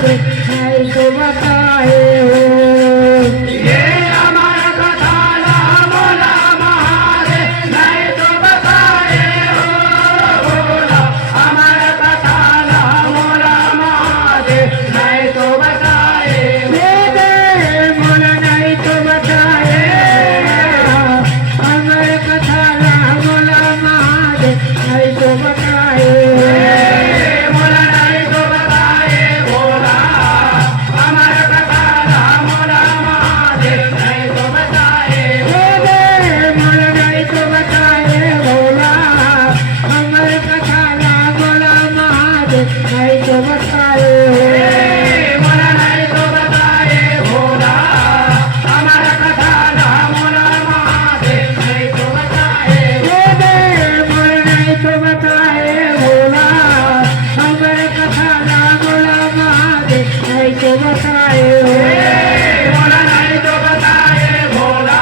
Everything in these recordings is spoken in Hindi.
महादेव नहीं तो बताए हो। ये हमारा कथा ना बोला महादेव नहीं तो बताए हो। बोला हमारा कथा ना बोला महादेव नहीं तो बताए हो। बोला नहीं तो बताए हमारे कथा ना बोला महादेव नहीं तो बताए बोला नहीं तो बताए। बोला हमारा कथा ना बोला महादेव नहीं तो बताए। बोला नहीं तो बताए बोला हमारे कथा ना बोला महादेव नहीं तो बताए बोला नहीं तो बताए। बोला हमारा कथा ना बोला महादेव नहीं तो बताए। बोला नहीं तो बताए बोला हमारे कथा ना बोला महादेव नहीं तो बताए बोला नहीं तो बताए। बोला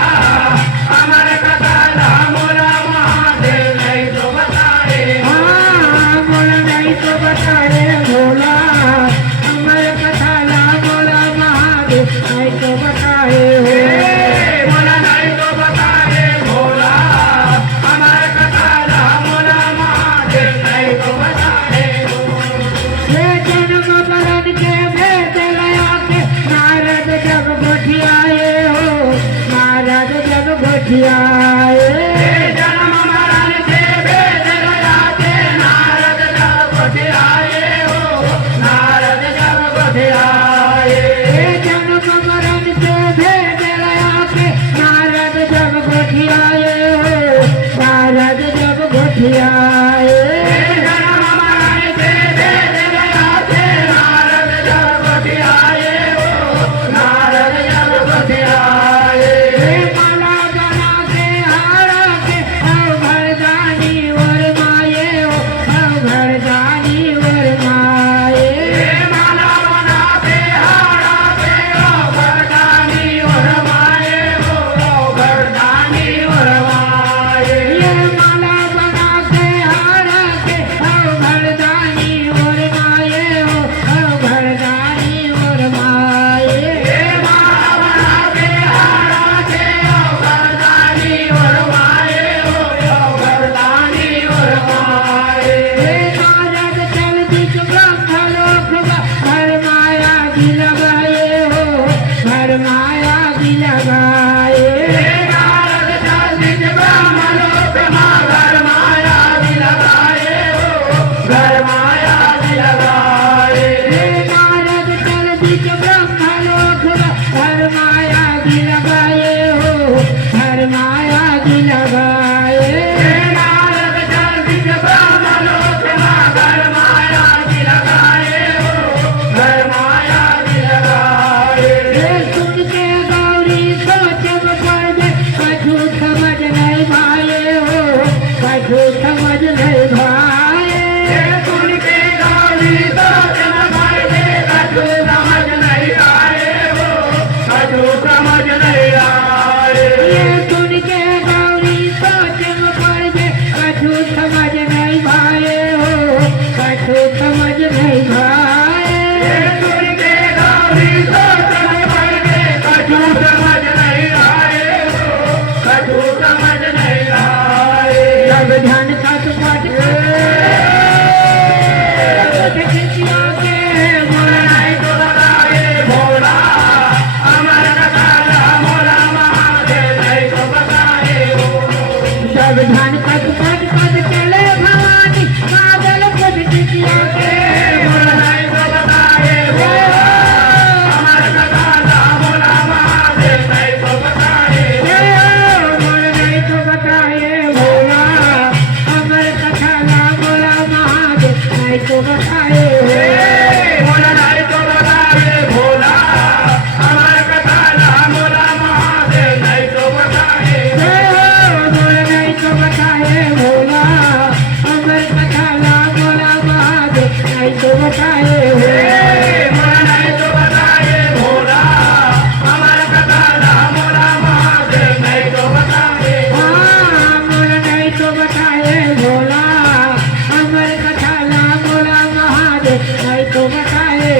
हमारा कथा ना बोला महादेव नहीं तो बताए। हाँ बोला नहीं तो बताए बोला हमारे कथा ना बोला महादेव नहीं तो बताए बोला नहीं तो बताए। बोला हमारा कथा ना बोला महादेव नहीं तो बताए। ये जन्म मरण के भेद लया के नारद जब गोठियाए हो नारद जब गोठियाए जन्म मरण के भेद लगाते नारद जब गोठियाए हो। नारद जब गोठियाए। जन्म मरण के भेद लया के नारद जब गोठियाए हो नारद जब गोठियाए जन्म मरण के भेद लगाते नारद जब गोठियाए हो। नारद जब गोठियाए। माला बना के हारा के भरदानी और माये हो भरदानी और माये माला बना के हारा के वरदानी और माए हो। वरदानी और माए। ये माला बना के हारा के भरदानी और माये हो भरदानी और माये माला बना के हारा के वरदानी और माए हो। वरदानी और माए। नारद चल दिख ब्रह्मलोक भर माया भी लगाए हो भर माया भी लगाए नारद चालित ब्रह्मलोक मां घर माया भी लगाए हो। घर माया भी लगाए। नारद चल दिख ब्रह्मलोक भर माया भी लगाए हो भर माया भी लगाए नारद चालित ब्रह्मलोक मां घर माया भी लगाए हो। घर माया भी लगाए। सुन के गौरी सोच पड़ गए कछु समझ नहीं भाए हो कछु समझ नहीं भाए सुन के गौरी सोच न पड़ गए कछु समझ नहीं आए हो। कछु समझ नहीं आए। ये सुन के गौरी सोच पड़ गए कछु समझ नहीं भाए हो कछु समझ नहीं भाए सुन के गौरी सोच न पड़ गए कछु समझ नहीं आए हो। कछु समझ नहीं आए। जब ध्यान का सुपाठ बोला नहीं तो बताए। बोला हमारा कथा ना बोला महादेव नहीं तो बताए हो। जब ध्यान का सुपाठ पद चले भवानी बादल पद टिकिया के बोला नहीं तो बताए। बोला हमारा कथा ना बोला महादेव नहीं तो बताए। बोल नहीं तो बताए बोला हमारे कथा ना बोला महादेव नहीं तो बताए बोला नहीं तो बताए। बोला हमारा कथा ना बोला महादेव नहीं तो बताए। बोल नहीं तो बताए बोला हमारे कथा ना बोला महादेव नहीं तो बताए बोला नहीं तो बताए। बोला हमारा कथा ना बोला महादेव नहीं तो बताए। बोल नहीं तो बताए बोला हमारे कथा ना बोला महादेव नहीं तो बताए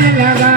लगा